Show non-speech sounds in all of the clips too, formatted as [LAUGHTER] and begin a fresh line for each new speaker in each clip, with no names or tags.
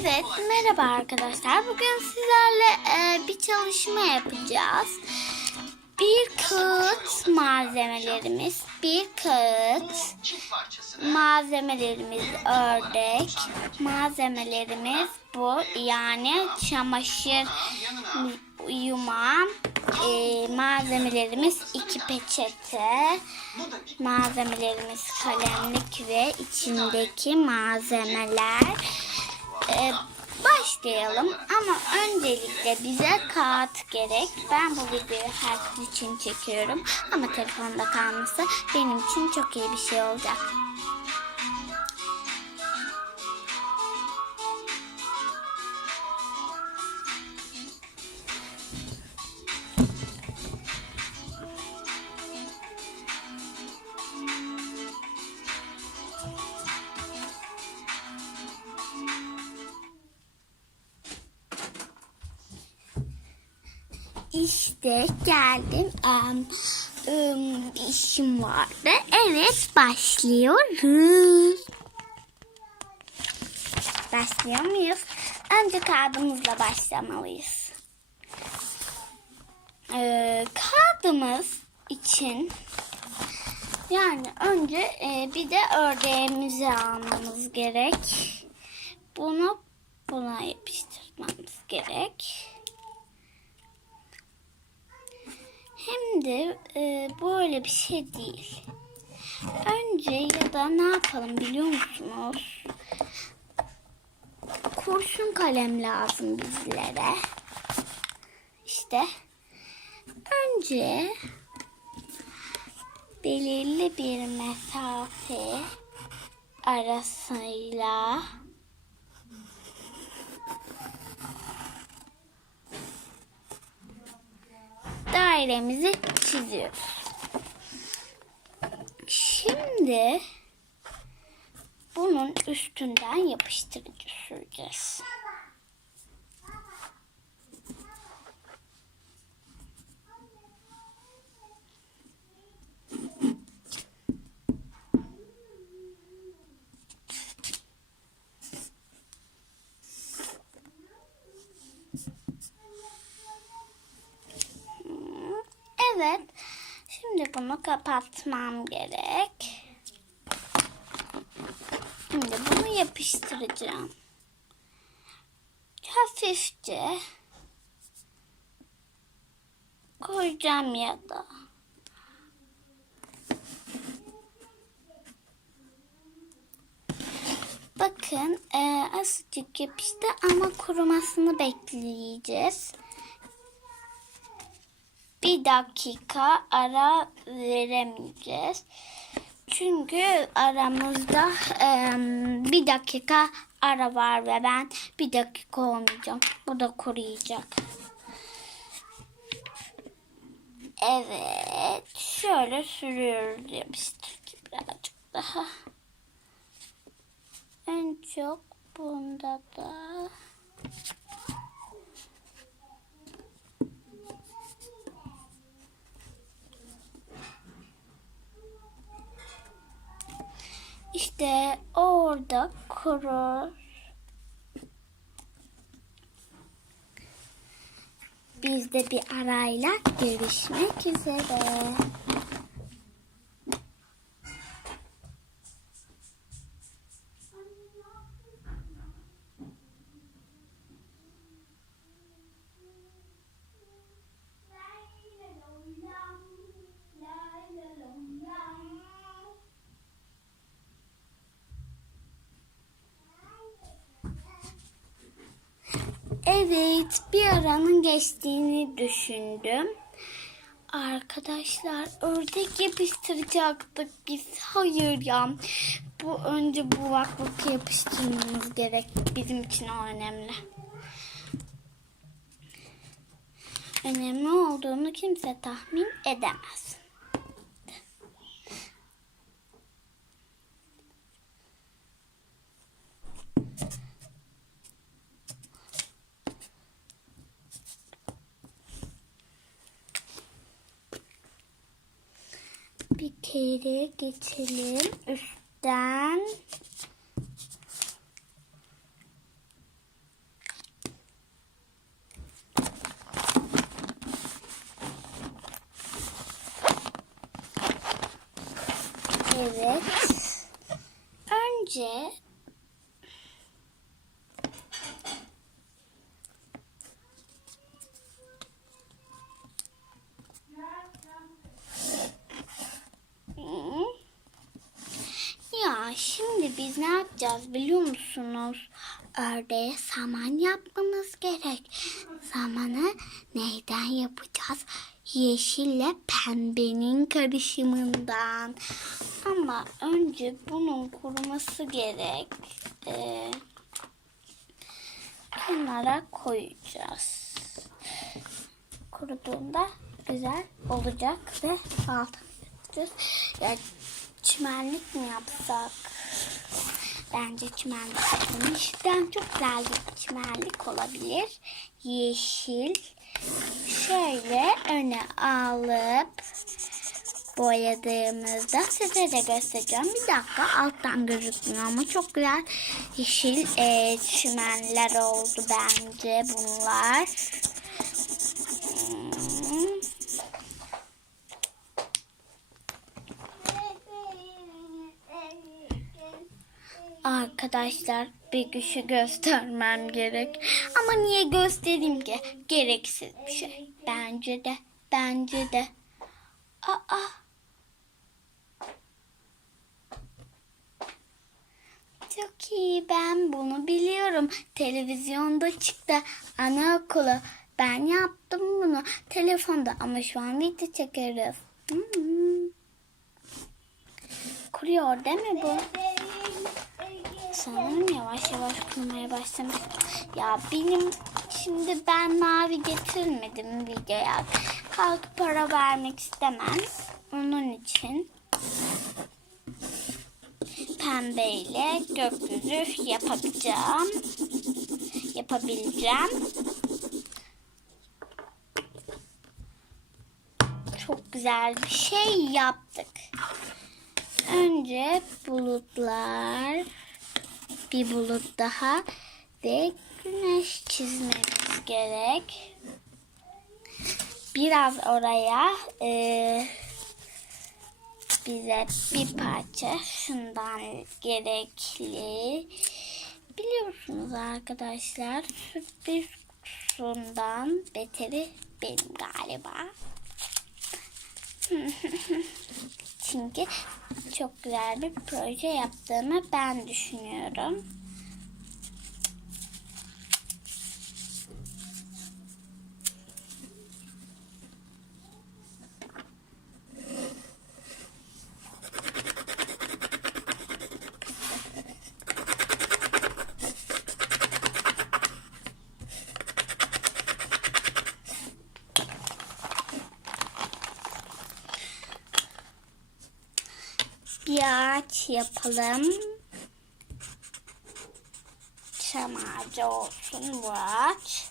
Evet, merhaba arkadaşlar. Bugün sizlerle e, bir çalışma yapacağız. Bir kağıt malzemelerimiz, bir kağıt malzemelerimiz ördek, malzemelerimiz bu yani çamaşır yumağı, e, malzemelerimiz iki peçete, malzemelerimiz kalemlik ve içindeki malzemeler. Ee, başlayalım ama öncelikle bize kağıt gerek. Ben bu videoyu herkes için çekiyorum ama telefonda kalması benim için çok iyi bir şey olacak. İşte geldim. Em, bir işim vardı. Evet başlıyoruz. Başlıyor muyuz? Önce kağıdımızla başlamalıyız. Ee, kağıdımız için yani önce e, bir de ördeğimizi almamız gerek. Bunu buna yapıştırmamız gerek. Hem de e, böyle bir şey değil. Önce ya da ne yapalım biliyor musunuz? Kurşun kalem lazım bizlere. İşte önce belirli bir mesafe arasıyla dairemizi çiziyoruz. Şimdi bunun üstünden yapıştırıcı süreceğiz. Evet. Şimdi bunu kapatmam gerek. Şimdi bunu yapıştıracağım. Hafifçe koyacağım ya da. Bakın e, azıcık yapıştı ama kurumasını bekleyeceğiz bir dakika ara veremeyeceğiz. Çünkü aramızda e, bir dakika ara var ve ben bir dakika olmayacağım. Bu da kuruyacak. Evet. Şöyle sürüyoruz yapıştırıcı birazcık daha. En çok bunda da. İşte orada kurur. Biz de bir arayla görüşmek üzere. Evet, bir aranın geçtiğini düşündüm. Arkadaşlar ördek yapıştıracaktık biz. Hayır ya. Bu önce bu vaklık yapıştırmamız gerek. Bizim için o önemli. Önemli olduğunu kimse tahmin edemez. Kere geçelim. Üstten Şimdi biz ne yapacağız biliyor musunuz? Ördeğe saman yapmamız gerek. Samanı neyden yapacağız? Yeşille pembenin karışımından. Ama önce bunun kuruması gerek. Ee, kenara koyacağız. Kuruduğunda güzel olacak ve altına yapacağız. Ya çimenlik mi yapsak? Bence çimenlik yapalım. İşte çok güzel bir çimenlik olabilir. Yeşil. Şöyle öne alıp boyadığımızda size de göstereceğim. Bir dakika alttan gözükmüyor ama çok güzel yeşil e, çimenler oldu bence bunlar. Hmm. Arkadaşlar bir güçü göstermem gerek. Ama niye göstereyim ki? Gereksiz bir şey. Bence de. Bence de. Aa. Çok iyi ben bunu biliyorum. Televizyonda çıktı. Anaokulu. Ben yaptım bunu. Telefonda ama şu an video çekeriz. Hmm. Kuruyor değil mi bu? Sanırım yavaş yavaş kurmaya başlamış. Ya benim şimdi ben mavi getirmedim videoya. Kalkıp para vermek istemem. Onun için pembeyle gökyüzü yapabileceğim. Yapabileceğim. Çok güzel bir şey yaptık. Önce bulutlar, bir bulut daha ve güneş çizmemiz gerek. Biraz oraya e, bize bir parça şundan gerekli. Biliyorsunuz arkadaşlar sürpriz kutusundan beteri benim galiba. [LAUGHS] Çünkü çok güzel bir proje yaptığımı ben düşünüyorum. Bir ağaç yapalım. Çam ağacı olsun bu ağaç.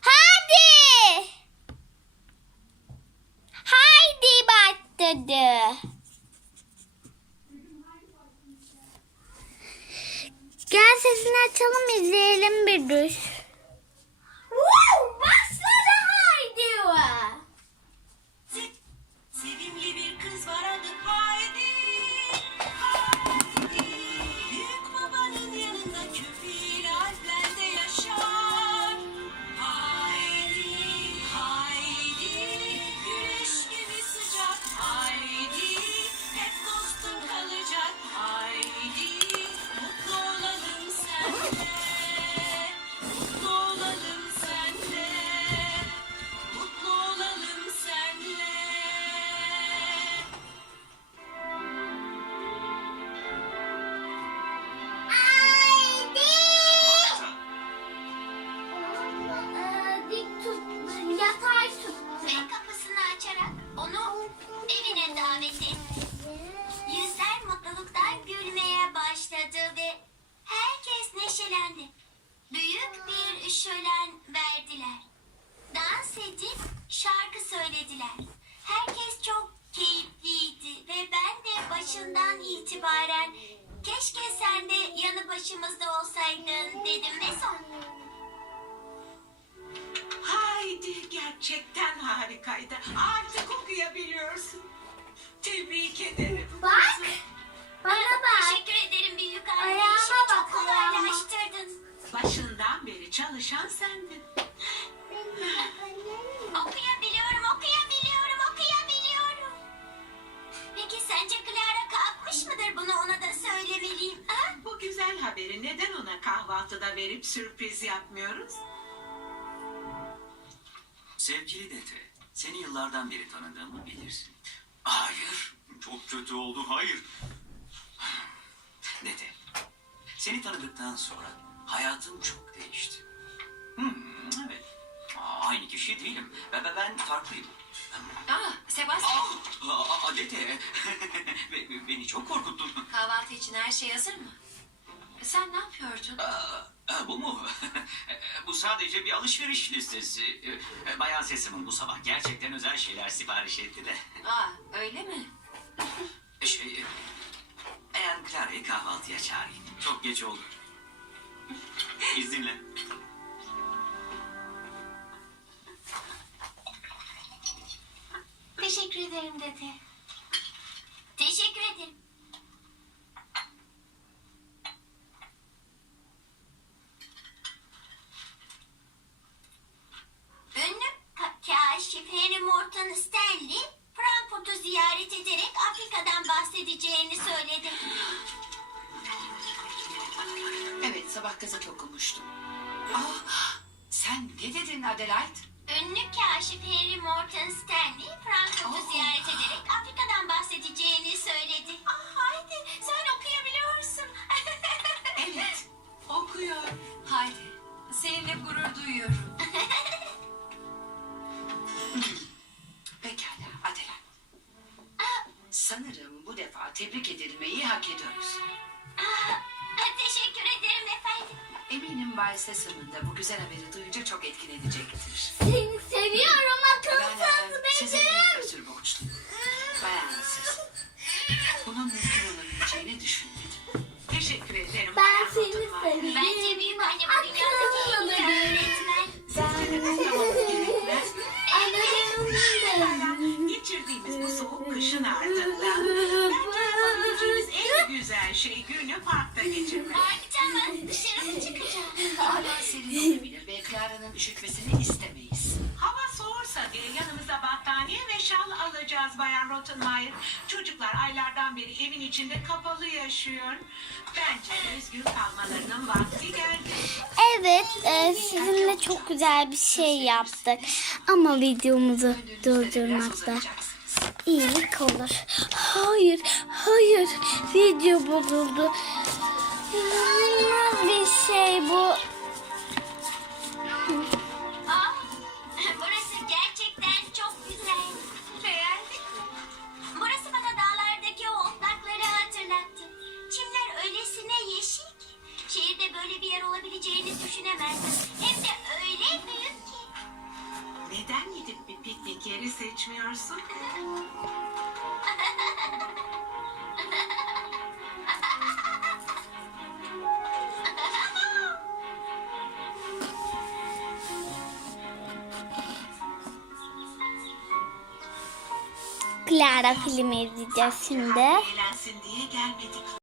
Hadi! Haydi başladı. Gel sesini açalım izleyelim bir düş.
Herkes neşelendi. Büyük bir şölen verdiler. Dans edip şarkı söylediler. Herkes çok keyifliydi ve ben de başından itibaren keşke sen de yanı başımızda olsaydın dedim ve
haberi neden ona kahvaltıda verip sürpriz yapmıyoruz?
Sevgili dede, seni yıllardan beri tanıdığımı bilirsin. Hayır, çok kötü oldu, hayır. Dede, seni tanıdıktan sonra hayatım çok değişti. Hmm, evet, Aa, aynı kişi değilim. Ben, ben, ben farklıyım.
Aa, Sebastian.
Aa, aa, dede, [LAUGHS] Be- beni çok korkuttun.
Kahvaltı için her şey hazır mı? Sen ne yapıyordun?
Aa, aa, bu mu? [LAUGHS] bu sadece bir alışveriş listesi. Bayan Sesim'in bu sabah gerçekten özel şeyler sipariş etti de.
Aa, öyle mi?
Şey, eğer Clara'yı kahvaltıya çağırayım. Çok geç oldu. İzninle.
Teşekkür ederim dede.
Aa, sen ne dedin Adelaide?
Ünlü kaşif Henry Morton Stanley, Frankfurt'u
Aa.
ziyaret ederek Afrika'dan bahsedeceğini söyledi. Ah, haydi sen okuyabiliyorsun. [LAUGHS]
Evet.
Okuyor.
Haydi. Seninle gurur duyuyorum. [LAUGHS]
Pekala Adelaide. Sanırım bu defa tebrik edilmeyi hak ediyoruz.
Ah, Teşekkür ederim efendim.
Eminim Bay Sesam'ın da bu güzel haberi duyunca çok etkilenecektir.
Seni seviyorum akıllı
Ben e, size
benim.
bir özür borçluyum. Bayan Sesam. Bunun mümkün olabileceğini düşünmedim.
Teşekkür ederim.
Ben
Bayan
seni seviyorum.
Bence büyük anne bu dünyadaki en iyi [LAUGHS] öğretmen.
De gerekmez mi?
Anladım.
Geçirdiğimiz bu soğuk kışın ardından güzel şey günü parkta geçirmek.
Parkta mı? Dışarı mı çıkacağım?
Hava serin olabilir ve Clara'nın üşütmesini istemeyiz.
Hava soğursa diye yanımıza battaniye ve şal alacağız Bayan Rottenmeier. Çocuklar aylardan beri evin içinde kapalı yaşıyor. Bence üzgün kalmalarının vakti geldi.
Evet, e, sizinle çok güzel bir şey yaptık. Ama videomuzu durdurmakta. İyilik olur. Hayır, hayır. Video bozuldu. İnanılmaz bir şey bu.
Burası gerçekten çok güzel. Burası bana dağlardaki o otlakları hatırlattı. Çimler öylesine yeşil. Şehirde böyle bir yer olabileceğini düşünemezdim. Hem de.
Neden gidip bir piknik yeri seçmiyorsun?
Clara filmi izleyeceğiz şimdi.
Eğlensin diye gelmedik.